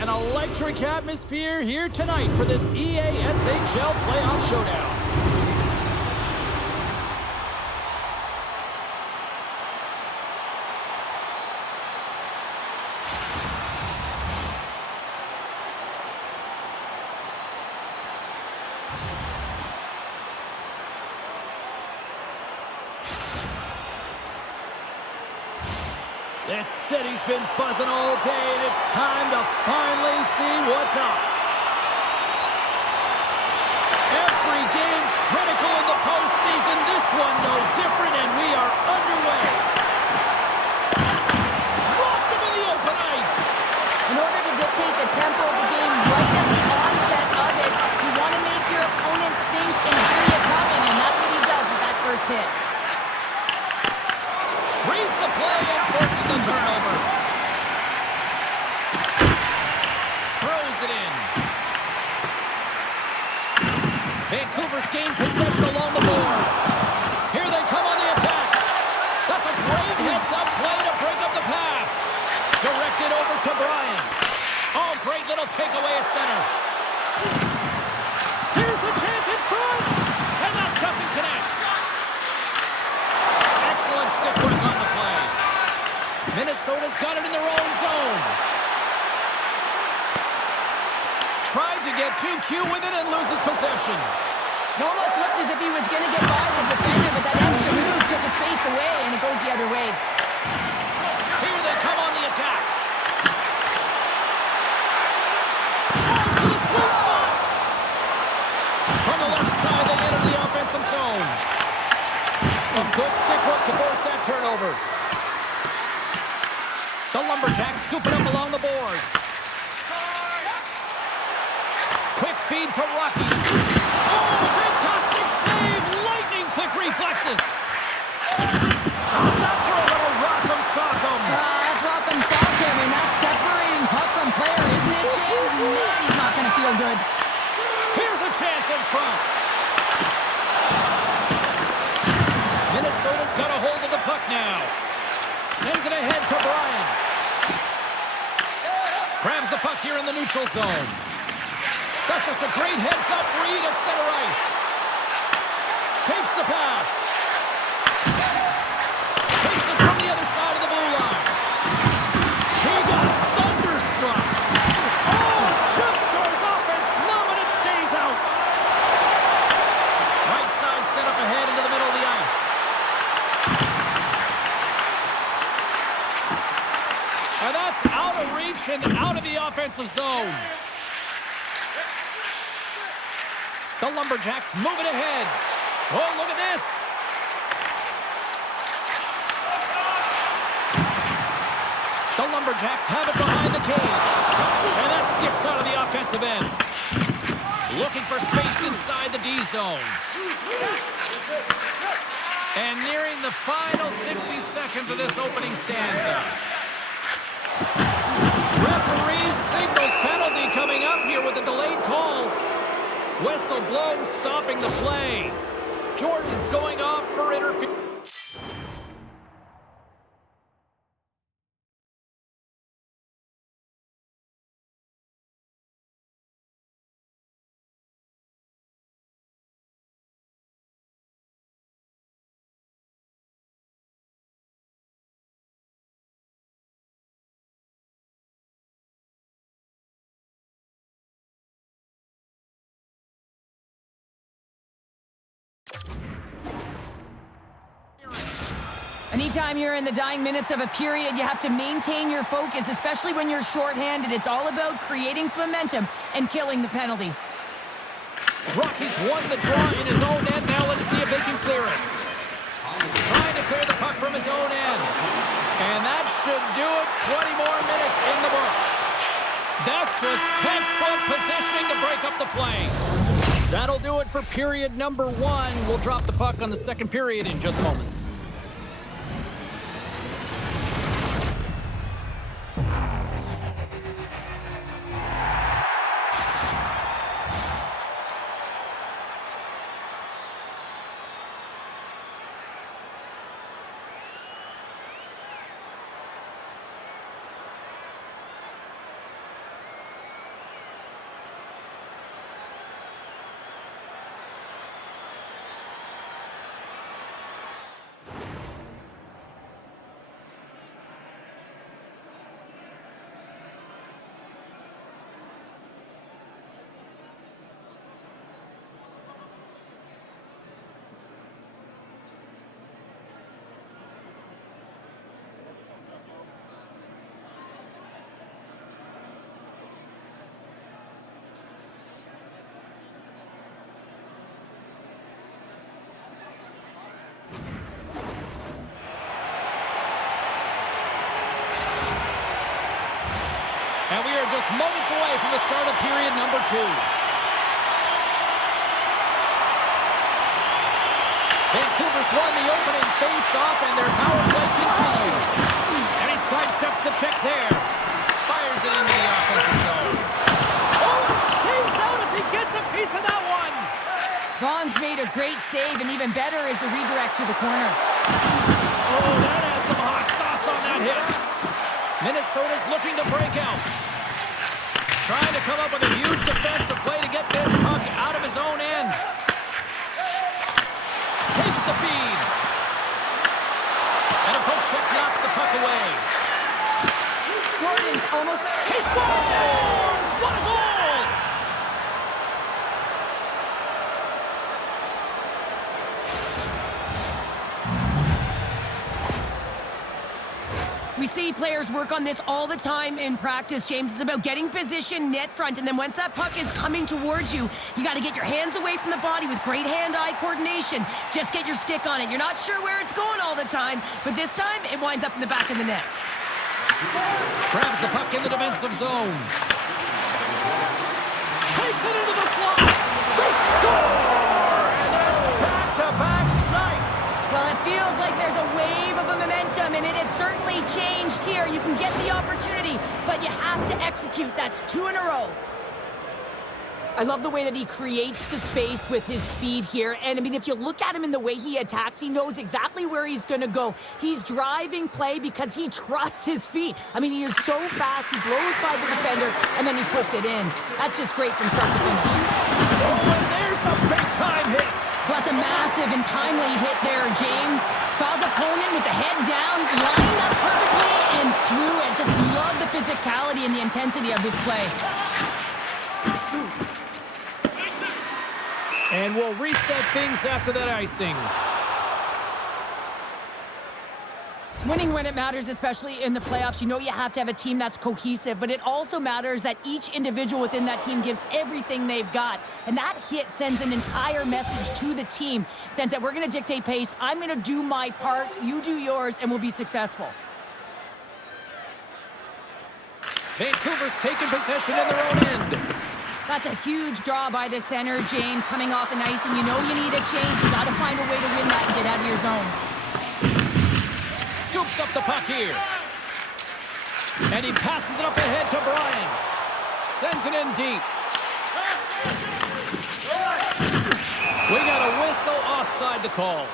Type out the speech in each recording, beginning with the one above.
An electric atmosphere here tonight for this EASHL playoff showdown. This city's been buzzing all day, and it's time to finally see what's up. Every game critical in the postseason. This one no different, and we are underway. Locked him in the open ice. In order to dictate the tempo of the game right at the onset of it, you want to make your opponent think and hear you coming, and that's what he does with that first hit. Reads the play and forces the turnover. Throws it in. Vancouver's gained possession along the boards. Here they come on the attack. That's a great heads-up play to break up the pass. Directed over to Brian. Oh, great little takeaway at center. Here's a chance in front. And that doesn't connect. Excellent stick work on the play. Minnesota's got it in their own zone. Tried to get 2Q with it and loses possession. It almost looked as if he was going to get by the defender, but that extra move took his space away, and it goes the other way. Here they come on the attack. Oh, to the sweet spot. From the left side, they enter the offensive zone. Some good stick work to force that turnover. The Lumberjacks scooping up along the boards. Quick feed to Rocky. Oh, fantastic save! Lightning quick reflexes. How's that for a little rock'em sock'em? That's rock'em sock'em, and that's separating puck from player, isn't it, James? Maybe he's not going to feel good. Here's a chance in front. Minnesota's got a hold of the puck now. Sends it ahead to Brian. Grabs the puck here in the neutral zone. That's just a great heads-up read at center ice. Takes the pass. Takes it from the other side of the blue line. He got thunderstruck. Oh, just goes off his glove and it stays out. Right side set up ahead into the middle of the ice. And that's out of reach and out of the offensive zone. The Lumberjacks move it ahead. Oh, look at this. The Lumberjacks have it behind the cage. And that skips out of the offensive end. Looking for space inside the D zone. And nearing the final 60 seconds of this opening stanza. Referees signals penalty coming up here with a delayed call. Whistle blown, stopping the play. Jordan's going off for interference. Anytime you're in the dying minutes of a period, you have to maintain your focus, especially when you're shorthanded. It's all about creating some momentum and killing the penalty. Rockies won the draw in his own end. Now let's see if they can clear it. Trying to clear the puck from his own end. And that should do it. 20 more minutes in the books. That's just textbook positioning to break up the play. That'll do it for period number 1. We'll drop the puck on the second period in just moments. just moments away from the start of period number 2. Vancouver's won the opening face-off, and their power play continues. And he sidesteps the check there. Fires it into the offensive zone. Oh, it stays out as he gets a piece of that one. Vaughn's made a great save, and even better is the redirect to the corner. Oh, that adds some hot sauce on that hit. Minnesota's looking to break out. Trying to come up with a huge defensive play to get this puck out of his own end. Takes the feed. And a poke check knocks the puck away. Gordon's almost... He scores! What a goal! We see players work on this all the time in practice, James. It's about getting position net front, and then once that puck is coming towards you, you got to get your hands away from the body with great hand-eye coordination. Just get your stick on it. You're not sure where it's going all the time, but this time it winds up in the back of the net. Grabs the puck in the defensive zone. Takes it into the slot. They score! And that's back-to-back snipes. Well, it feels like there's a wave of momentum, and it has certainly changed here. You can get the opportunity, but you have to execute. That's 2 in a row. I love the way that he creates the space with his speed here. And, I mean, if you look at him in the way he attacks, he knows exactly where he's going to go. He's driving play because he trusts his feet. I mean, he is so fast. He blows by the defender, and then he puts it in. That's just great from start to finish. Oh, and there's a big-time hit. Plus a massive and timely hit there, James. Saw his opponent with the head down, lined up perfectly, and threw it. Just love the physicality and the intensity of this play. And we'll reset things after that icing. Winning when it matters, especially in the playoffs, you know you have to have a team that's cohesive, but it also matters that each individual within that team gives everything they've got. And that hit sends an entire message to the team. It sends that we're going to dictate pace, I'm going to do my part, you do yours, and we'll be successful. Vancouver's taking possession in their own end. That's a huge draw by the center, James, coming off an ice, and you know you need a change. You got to find a way to win that and get out of your zone. Scoops up the puck here. And he passes it up ahead to Brian. Sends it in deep. We got a whistle offside to call.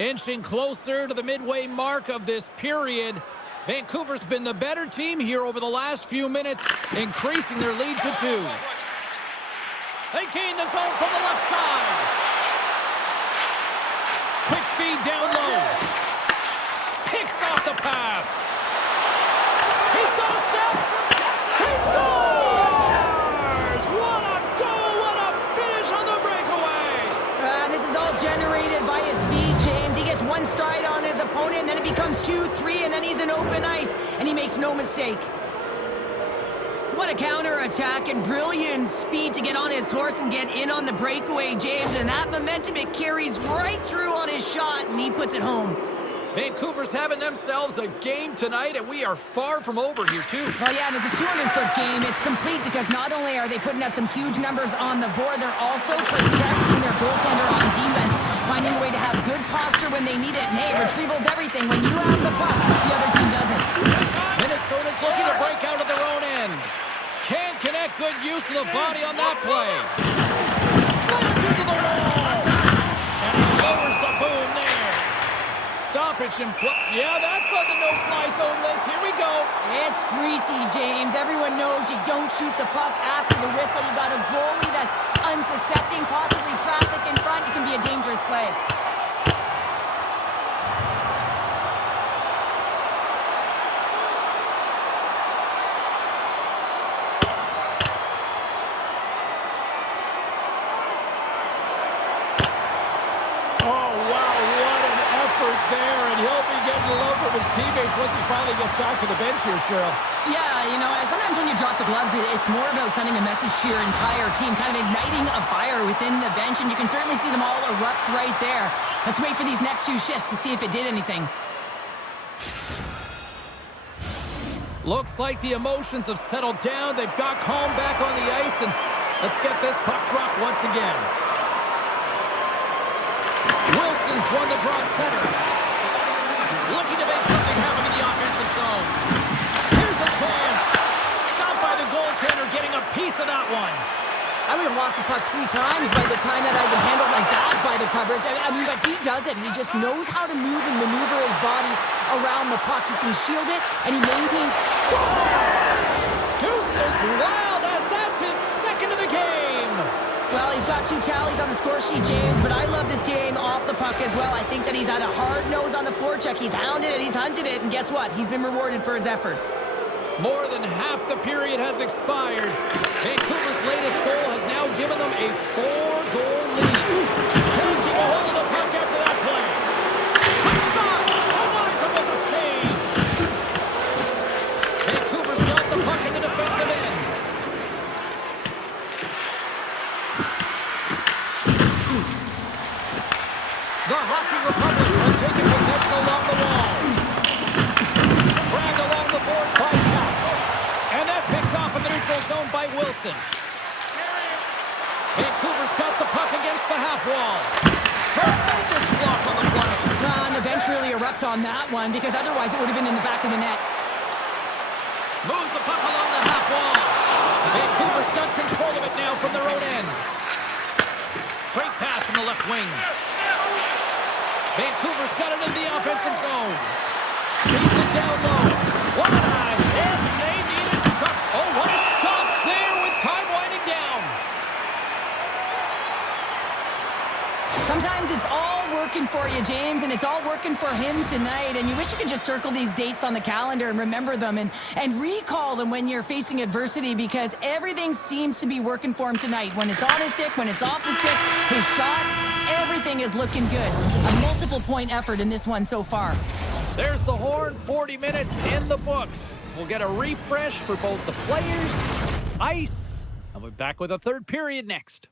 Inching closer to the midway mark of this period. Vancouver's been the better team here over the last few minutes, increasing their lead to 2. They gain the zone from the left side. Quick feed down low. Picks off the pass. He's got a step. He scores! What a goal! What a finish on the breakaway! This is all generated by his speed, James. He gets one stride on his opponent, and then it becomes 2, 3, and then he's in open ice, and he makes no mistake. What a counter-attack and brilliant speed to get on his horse and get in on the breakaway, James. And that momentum, it carries right through on his shot, and he puts it home. Vancouver's having themselves a game tonight, and we are far from over here, too. Well, yeah, and it's a 200-foot game. It's complete because not only are they putting up some huge numbers on the board, they're also protecting their goaltender on defense, finding a way to have good posture when they need it. And, hey, retrieval's everything. When you have the puck, the other team doesn't. Minnesota's looking to break out of their own end. Can't connect. Good use of the body on that play. Slammed into the wall. And he lowers the boom there. Stoppage and yeah, that's on the no-fly zone list. Here we go. It's greasy, James. Everyone knows you don't shoot the puck after the whistle. You got a goalie that's unsuspecting, possibly traffic in front. It can be a dangerous play. There, and he'll be getting love from his teammates once he finally gets back to the bench here, Cheryl. Yeah, you know, sometimes when you drop the gloves, it's more about sending a message to your entire team, kind of igniting a fire within the bench, and you can certainly see them all erupt right there. Let's wait for these next few shifts to see if it did anything. Looks like the emotions have settled down. They've got calm back on the ice, and let's get this puck dropped once again. Wilson's won the draw at center. Looking to make something happen in the offensive zone. Here's a chance. Stopped by the goaltender, getting a piece of that one. I would have lost the puck 3 times by the time that I'd been handled like that by the coverage. I mean, but he does it. He just knows how to move and maneuver his body around the puck. He can shield it, and he maintains. Scores! Deuces wild as that's his second of the game. Well, he's got 2 tallies on the score sheet, James, but I love this game off the puck as well. I think that he's had a hard nose on the forecheck. He's hounded it, he's hunted it, and guess what? He's been rewarded for his efforts. More than half the period has expired. Vancouver's latest goal has now given them a 4-goal lead. Taking a hold of the puck after that play. Quick shot! Unwisable to save. Vancouver's got the puck in the defensive end. The Hockey Republic have taken possession along the wall. Dragged along the board by Jack. And that's picked off in the neutral zone by Wilson. Vancouver's got the puck against the half wall. Tremendous block on the play. And the bench really erupts on that one because otherwise it would have been in the back of the net. Moves the puck along the half wall. Vancouver's got control of it now from their own end. Great pass from the left wing. Vancouver's got it in the offensive zone. Feeds it down low. What a hit! They needed some. Oh, what a stop there with time winding down. Sometimes it's all working for you, James, and it's all working for him tonight. And you wish you could just circle these dates on the calendar and remember them and recall them when you're facing adversity because everything seems to be working for him tonight. When it's on his stick, when it's off the stick, his shot, everything is looking good. A multiple-point effort in this one so far. There's the horn, 40 minutes in the books. We'll get a refresh for both the players, ice, and we'll be back with a third period next.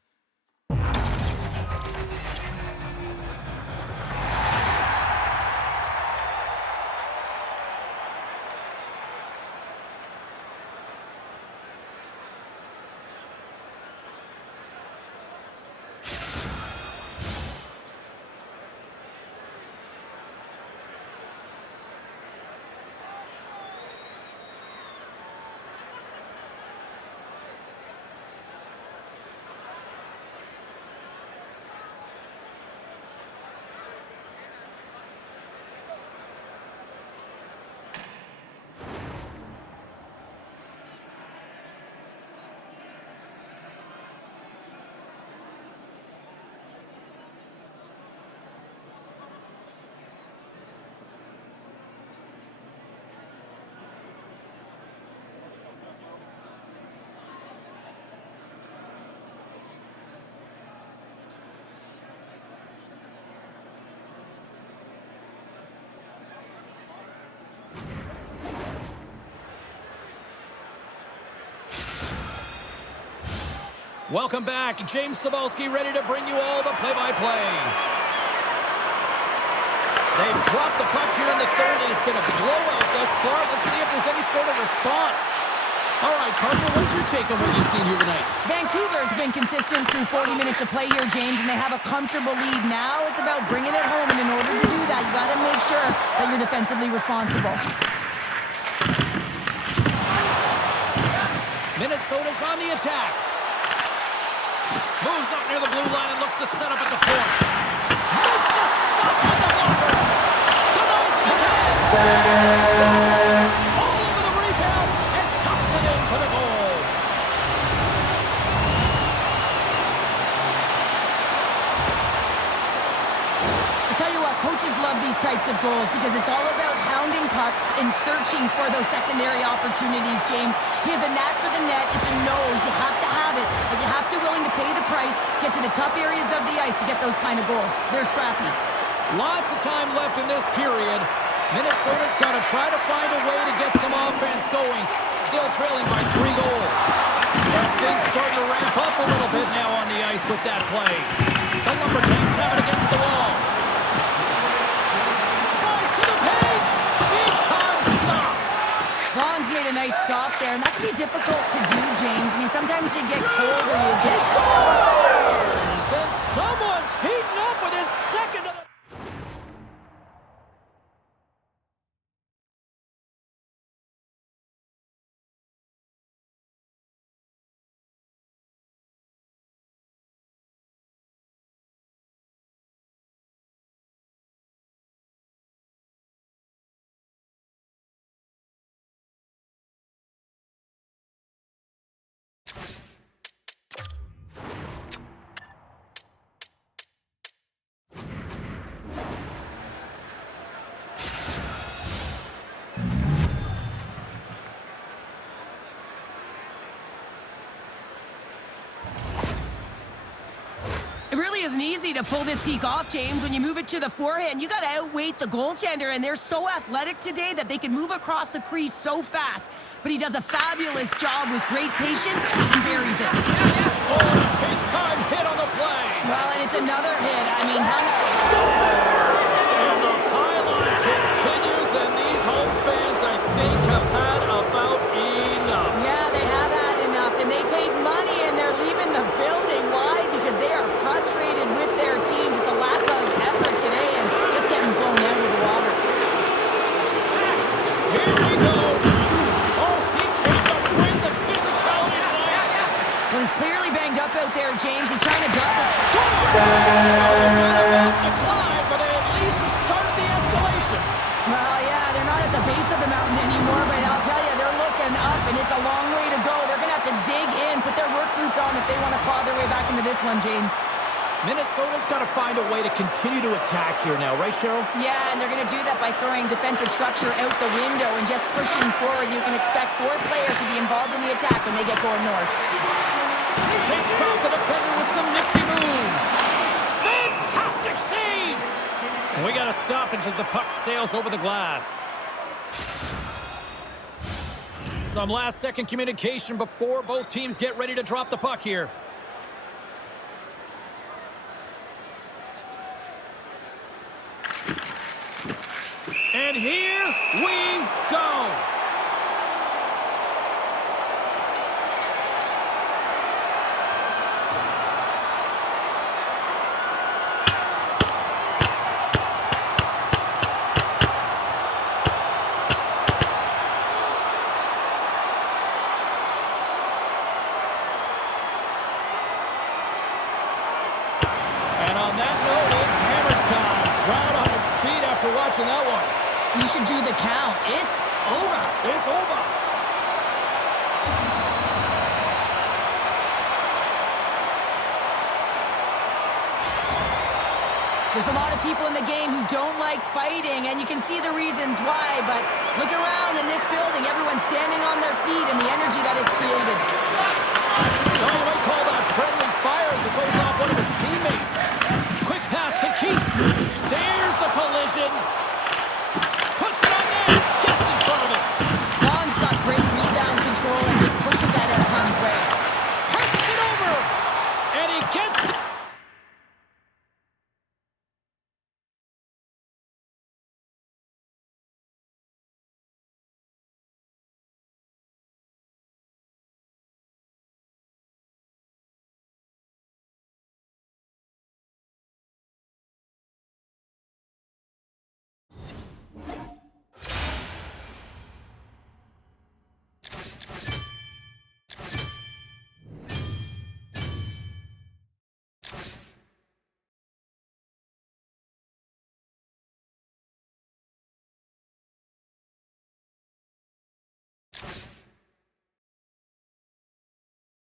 Welcome back. James Cybulski ready to bring you all the play-by-play. They've dropped the puck here in the third, and it's been a blowout thus far. Let's see if there's any sort of response. All right, Parker, what's your take on what you've seen here tonight? Vancouver's been consistent through 40 minutes of play here, James, and they have a comfortable lead. Now it's about bringing it home, and in order to do that, you got to make sure that you're defensively responsible. Minnesota's on the attack. Moves up near the blue line and looks to set up at the point. Makes the stop with the blocker. Denies the head. Scores all over the rebound and tucks it in for the goal. I tell you what, coaches love these types of goals because it's all about hounding pucks and searching for those secondary opportunities, James. He has a knack for the net. It's a nose. You have to have it, but you have to willing to pay the price, get to the tough areas of the ice to get those kind of goals. They're scrappy. Lots of time left in this period. Minnesota's got to try to find a way to get some offense going. Still trailing by 3 goals. And things starting to ramp up a little bit now on the ice with that play. The Lumberjacks have it against the wall. Drives to the page. Big time stop. Vaughn's made a nice stop there, and that can be difficult to do, James. I mean, sometimes you get cold or you get... Scores! And someone's heating up with his second of the... It really isn't easy to pull this peak off, James. When you move it to the forehand, you got to outweight the goaltender, and they're so athletic today that they can move across the crease so fast. But he does a fabulous job with great patience and buries it. Oh, big-time hit on the play. Well, and it's another hit. I mean, how... Scores! And the pylon continues, and these home fans, I think, have had about enough. Yeah, they have had enough, and they paid money, and they're leaving the building. Why? Because they are frustrated with their team. Just a lack of effort today and just getting blown out of the water. Here we go. Oh, he came to bring the physicality tonight. Well, he's clearly banged up out there, James. He's trying to duck it. Scores! The climb, but at least it started the escalation. Well, yeah, they're not at the base of the mountain anymore, but I'll tell you, they're looking up, and it's a long way to go. They're going to have to dig in, put their work boots on if they want to claw their way back into this one, James. Minnesota's got to find a way to continue to attack here now, right, Cheryl? Yeah, and they're going to do that by throwing defensive structure out the window and just pushing forward. You can expect 4 players to be involved in the attack when they get going north. Takes off the defender with some nifty moves. Fantastic save! And we got to stop it as the puck sails over the glass. Some last-second communication before both teams get ready to drop the puck here. And here we go. And on that note, it's hammer time. Crowd on its feet after watching that one. You should do the count. It's over. It's over. There's a lot of people in the game who don't like fighting, and you can see the reasons why, but look around in this building. Everyone's standing on their feet and the energy that it's created. Oh,